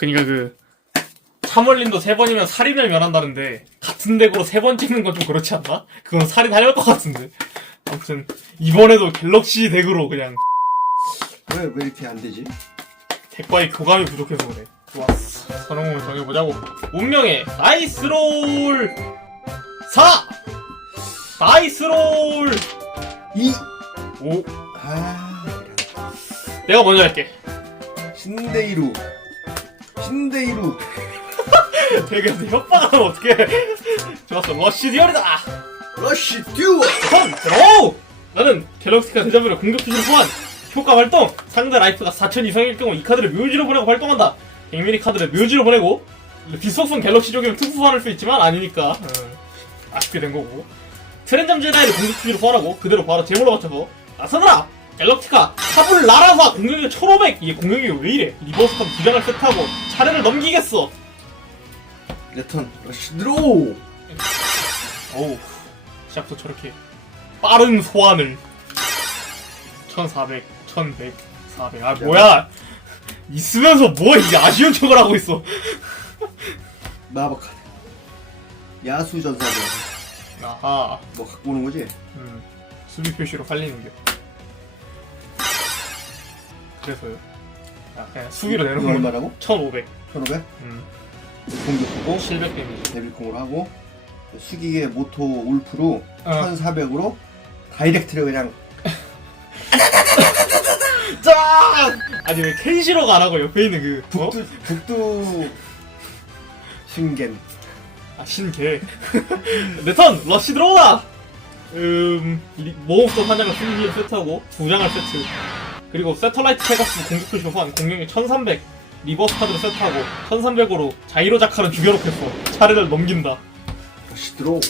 그니까 그 차멀린도 세 번이면 살인을 면한다는데 같은 덱으로 세 번 찍는 건 좀 그렇지 않나? 그건 살인 하려할 것 같은데. 아무튼 이번에도 갤럭시 덱으로 그냥 왜, 왜 이렇게 안 되지? 덱과의 교감이 부족해서 그래. 좋았어. 선홍을 정해보자고. 운명의 나이스 롤 4! 나이스롤 2! 5. 아, 내가 먼저 할게. 신데이루. 신데이루. 덱에서 협박하면 어떡해. 좋았어. 러쉬 디얼이다! 러쉬 듀오! 턴! 들어! 나는 갤럭시카 대자뷰를 공격 투신 소환! 효과 활동! 상대 라이프가 4000 이상일 경우 이 카드를 묘지로 보내고 활동한다! 백미니 카드를 묘지로 보내고 비속성 갤럭시 쪽이면 소환할 수 있지만 아니니까 어, 아쉽게 된 거고 트렌잠 제다이를 공격 투시로 소환하고 그대로 바로 제물로 맞춰서 나서라! 갤럭티카 탑을 날아서 공격력 1500! 이게 공격력이 왜 이래? 리버스턴 두 장을 세트하고 차례를 넘기겠어! 레턴. 러쉬 드로우! 어우 시작부터 저렇게 빠른 소환을 1400, 1100, 400. 아 뭐야? 있으면서 뭐 이게 아쉬운 척을 하고 있어. 마법 카드. 야수 전사들. 아하. 뭐 갖고 오는 거지? 음, 수비 표시로 살리는 게. 그래서요. 아, 그냥 수비로 이거 내는 거. 얼마라고? 1500. 1500? 음, 공격 하고, 700 데미지. 데빌콩을 하고, 수기의 모토 울프로 어. 1400으로 다이렉트를 그냥 짠! 아니 왜 켄시로가 안 하고 옆에 있는 그 어? 북두, 북두 신겐. 아 신개 내 턴 러쉬 들어오다 음 이- 모험스터 한 장을 승리를 세트하고 두 장을 세트 그리고 세터라이트 페가스 공격 표시 소환 공격력 1300 리버스 카드를 세트하고 1300으로 자이로 자카를 죽여놓겠어 차례를 넘긴다 러쉬 드로우.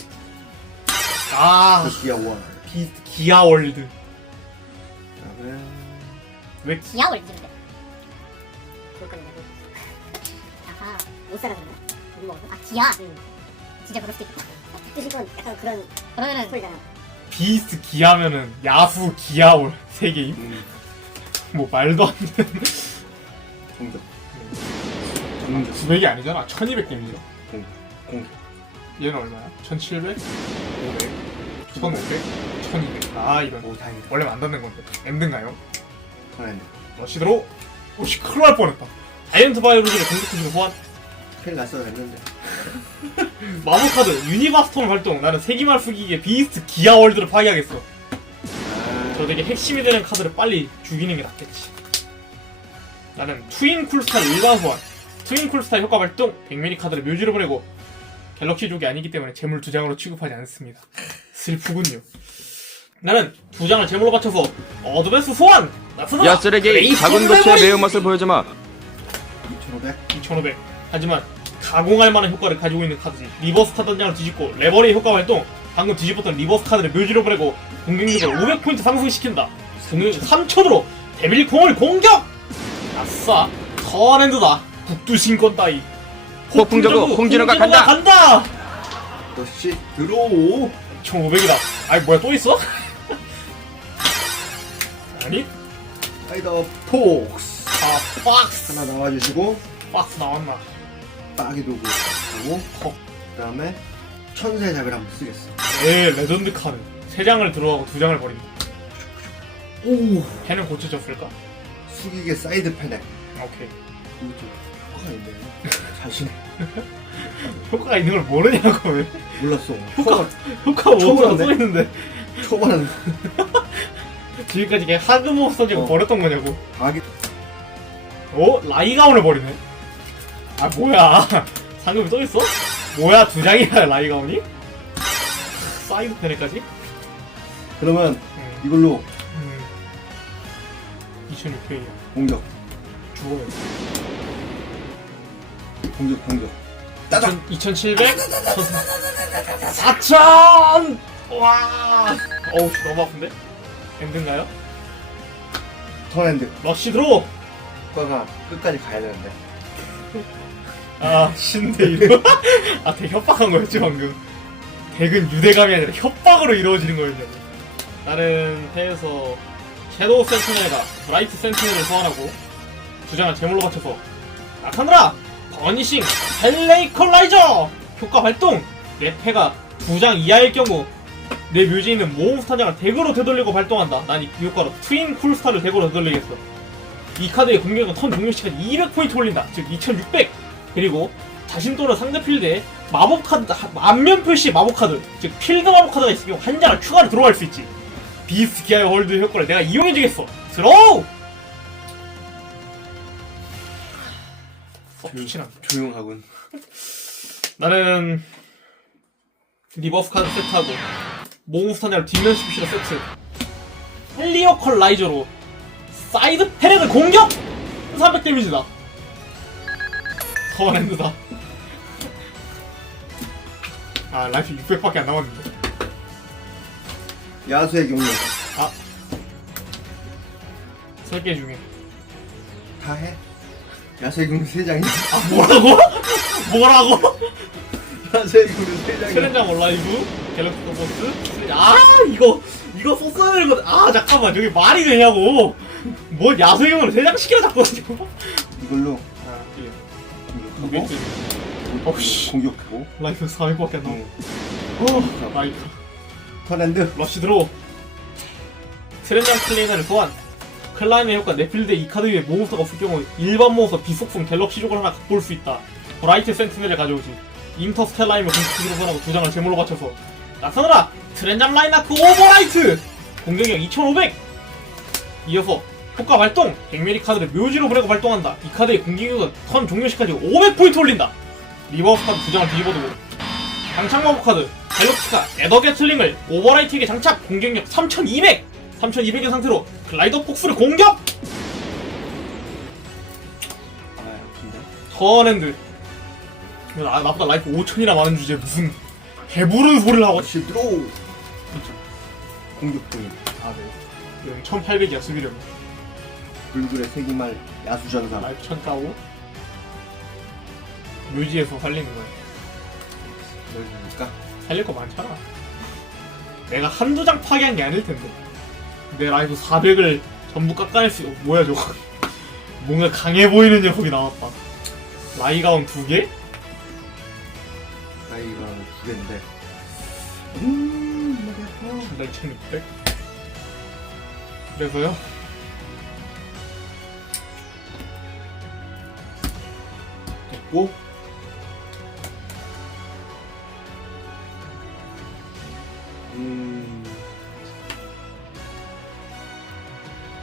아 기아 원. 비스트 기아 월드 자, 그래. 왜 기아월 건데 아하 못 살아 그런가? 못 먹어? 아 기아? 응 진짜 그럴 수도 있겠다 뜻인 건 약간 그런 그러면은 소리잖아 비스트 기아면은 야수 기아 월 세 개임 음, 뭐 말도 안 되는 공격. 공격. 900이 아니잖아 1200 데미지야 공격. 공격. 얘는 얼마야? 1700? 500 1500? 1200 아 이건 오, 다행이다. 원래 안 닿는 건데 엔드인가요? 턴했네. 러시드로 오씨 큰일 날 뻔했다 자이언트 바이오로즈를 공격해주는 소환 큰일 났어야 했는데. 마법 카드 유니바스톤 활동 나는 세기말 후기기에 비스트 기아 월드를 파괴하겠어 아, 저 되게 핵심이 되는 카드를 빨리 죽이는 게 낫겠지. 나는 트윈 쿨스타 일반 소환 트윈 쿨스타 효과 발동 100미니 카드를 묘지로 보내고 갤럭시 족이 아니기 때문에 재물 두 장으로 취급하지 않습니다. 슬프군요. 나는 두 장을 재물로 바쳐서 어드밴스 소환! 야 쓰레기 작은 고추의 매운맛을 보여주마. 2500. 2500 하지만 가공할 만한 효과를 가지고 있는 카드지. 리버스 한 장을 뒤집고 레버리 효과 발동 방금 뒤집었던 리버스 카드를 묘지로 보내고 공격력을 500포인트 상승시킨다 공격력 3초으로 데빌콩을 공격! 아싸 커랜드다 국두신권 따위 폭풍 저그 홍진호가 간다. 간다! 러쉬 드로우. 1500이다 아니 뭐야 또 있어? 아니 파이더 폭스. 아 박스 하나 나와주시고, 박스 나왔나 빠기 도구 하고, 헉. 그 다음에 천세 잡을 한번 쓰겠어. 에 레전드 카드 3장을 들어가고 2장을 버린다 오! 해는 고쳐졌을까? 수기계 사이드 패넥. 오케이 이거 좀 효과가 있네. 자신의. 효과가 있는 걸 모르냐고 왜 몰랐어. 효과- 효과가 뭐라고 초반인데? 써있는데 초반은 지금까지 그냥 하드몬스터 지금 어. 버렸던 거냐고 박이 어? 라이가운을 버리네 아 뭐야 상금이 써있어? 뭐야 두 장이야 라이가운이? 사이드 페네까지? 그러면 음, 이걸로 음. 2600이야 공격, 죽어요 공격, 공격. 따닥! 2700? 4000! 와 어우 너무 아픈데? 엔드인가요? 턴핸드. 러쉬 들어! 효과가 끝까지 가야 되는데. 아 신데이로 아 되게 협박한 거였지 방금 덱은 유대감이 아니라 협박으로 이루어지는 거였냐고 나는 패에서 섀도우 센티넬과 브라이트 센티넬을 소환하고 두 장을 제물로 바쳐서 나타나라! 버니싱 헬레이 컬라이저! 효과 발동! 내 패가 두 장 이하일 경우 내 묘지에 있는 모험스타 장을 덱으로 되돌리고 발동한다. 난 이 효과로 트윈 쿨스타를 덱으로 되돌리겠어. 이 카드의 공격은 턴 종료 시간 200포인트 올린다. 즉 2600. 그리고 자신 또는 상대 필드에 마법 카드 안면 표시 마법 카드 즉 필드 마법 카드가 경우 한 장을 추가로 들어갈 수 있지. 비스트 기아의 홀드 효과를 내가 이용해주겠어. 드로우! 어, 좋진. 조용하군. 나는 리버스 카드 세트하고 몽스타냐로 뒷면 스피시로 세트 헬리오 컬라이저로 사이드 페레드 공격! 300 데미지다 서원핸드다 아 라이프 600밖에 안 남았는데 야수의 경력. 3개 중에 다 해. 야수의 경력 3장이. 아 뭐라고? 뭐라고? 야수의 경력 3장이. 트렌장 온라이브 갤럭시 포스 아 이거 이거 썼어야 되는 건데 아 잠깐만 저기 말이 되냐고 뭘 야수경으로 3장 시키려 자꾸 이걸로 아 이벤트 어우씨. 공격하고. 라이프 400밖에 안 나와 응. 어 라이프. 턴핸드. 러쉬 들어 트렌장 클레이너를 소환 클라인의 효과 내 필드에 이 카드 위에 몬스터가 없을 경우 일반 몬스터 비속성 갤럭시 족을 하나 갖고 올 수 있다. 브라이트 센티넬을 가져오지 인터스텔라임을 공격기로 소환하고 두 장을 제물로 바쳐서 나타나라! 트렌장 라인아크 오버라이트! 공격력 2500 이어서 효과 발동. 100mm 카드를 묘지로 보내고 발동한다. 이 카드의 공격력은 턴 종료 시까지 500포인트 올린다. 리버스 카드 두 장을 뒤집어두고. 장착 마법 카드. 갤럭시카 에더 게틀링을 오버라이트에게 장착. 공격력 3200 3200의 상태로 글라이더 폭스를 공격! 아. 턴핸드. 나, 나보다 라이프 5000이나 많은 주제에 무슨 배부른 소리를 하고 러쉬 드로우. 공격 포인트. 아네. 여기 1800이야 수비력 불굴의 세기말 야수전사. 라이프 1000 따고 묘지에서 살리는 거야. 뭘입니까? 살릴 거 많잖아. 내가 한두 장 파괴한 게 아닐 텐데. 내 라이프 400을 전부 깎아낼 수 있... 어, 뭐야 저거. 뭔가 강해 보이는 녀석이 나왔다. 라이가운 두 개? 아이가 두 개인데. 음, 둘다 2600 그래서요 됐고. 음.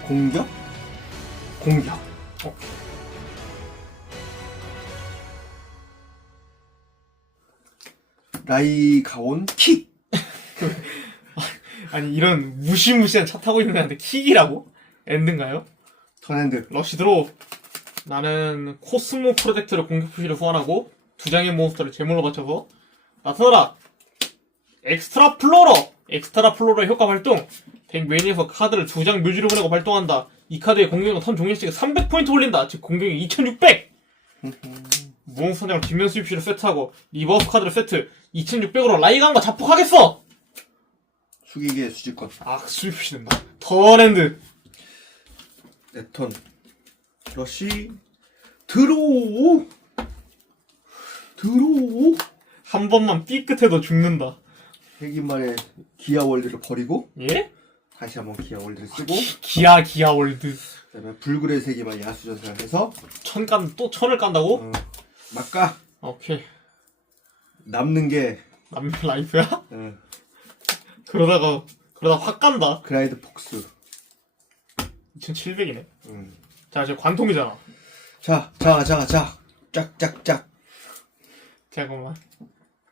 공격? 공격. 라이 가온 킥. 아니 이런 무시무시한 차 타고 있는 애한테 킥이라고? 엔드인가요? 턴핸드. 러쉬 드로 나는 코스모 프로젝트를 공격 표시를 소환하고 두 장의 몬스터를 제물로 바쳐서 나타나라! 엑스트라 플로러! 엑스트라 플로러의 효과 발동! 덱 메인에서 카드를 두 장 묘지로 보내고 발동한다! 이 카드의 공격은 턴 종료 시간 300포인트 올린다! 즉 공격이 2600 무용선장을 뒷면 수입시를 세트하고 리버스 카드를 세트! 2600으로 라이강과 자폭하겠어! 숙이게 수집권. 아 수입시 된다 턴핸드! 네턴 러시 들어오 들어오 한 번만 삐끗해도 죽는다 세기말에 기아 월드를 버리고 예? 다시 한번 기아 월드를 쓰고 기아 기아 월드 그다음에 불굴의 세기말 야수 전사를 해서 천 깐, 또 천을 깐다고? 어, 막가 오케이. 남는 게 남면 라이프야? 어, 그러다가, 그러다 확 간다. 그라이드 폭스 2700이네. 음. 자, 이제 관통이잖아. 자, 자, 자, 자, 짝 짝 짝. 잠깐만.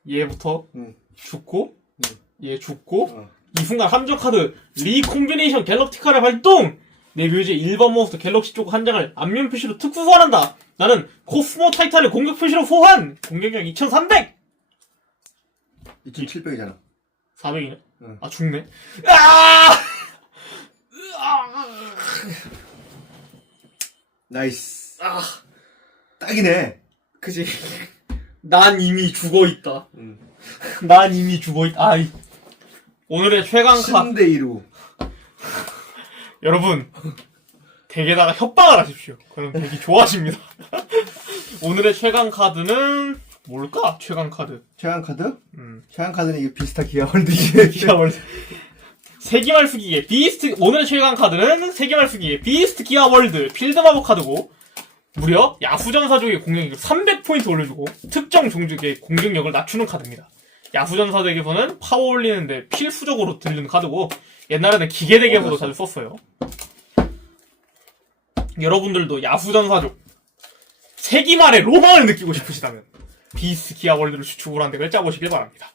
얘부터 응. 죽고, 응. 얘 죽고, 어. 이 순간 함정 카드 리콤비네이션 갤럭티카를 발동! 내 묘지에 일반 몬스터 갤럭시 쪽 한 장을 안면 표시로 특수 소환한다! 나는 코스모 타이탄을 공격 표시로 소환! 공격력 2300! 2700이잖아. 400이네? 응. 아, 죽네. 아! 나이스. 아, 딱이네. 그지. 난 이미 죽어 있다. 음. 난 이미 죽어 있다. 아이. 오늘의 최강 카. 3대 2로. 여러분, 덱에다가 협박을 하십시오. 그럼 덱이 좋아집니다. 오늘의 최강 카드는 뭘까? 최강 카드. 최강 카드? 음. 최강 카드는 이게 비스타 기아 월드지. 기아 월드. 세기말 수기의 비스트 오늘의 최강 카드는 세기말 수기의 비스트 기아 월드 필드 마법 카드고 무려 야수전사족의 공격력을 300포인트 올려주고 특정 종족의 공격력을 낮추는 카드입니다. 야수전사덱에서는 파워 올리는데 필수적으로 들리는 카드고 옛날에는 기계덱에서도 자주 썼어요. 여러분들도 야수전사족 세기말의 로망을 느끼고 싶으시다면 비스트 기아 월드를 추측을 한 덱을 짜보시길 바랍니다.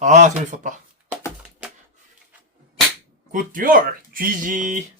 아 재밌었다. 굿 듀얼 GG